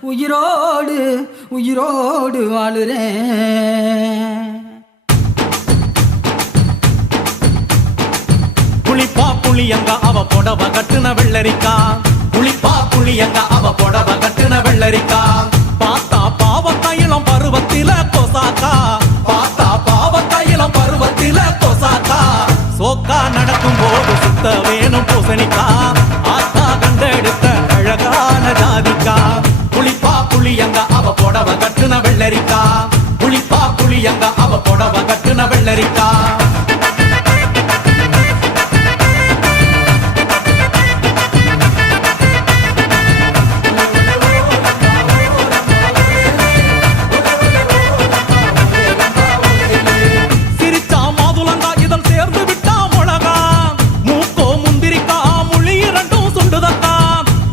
உயிரோடு உயிரோடு வாழுறேன். புளிப்பா புளியங்க அவ புடவ கட்டுன வெள்ளரிக்கா. புளிப்பா புளியங்க அவ புடவ கட்டுன வெள்ளரிக்கா. பார்த்தா பாவக்காயிலம் பருவத்தில கொசாக்கா. பார்த்தா பாவக்காயிலம் பருவத்தில கொசாக்கா. சோக்கா நடக்கும் போது சுத்த வேணும் பூசணிக்கா.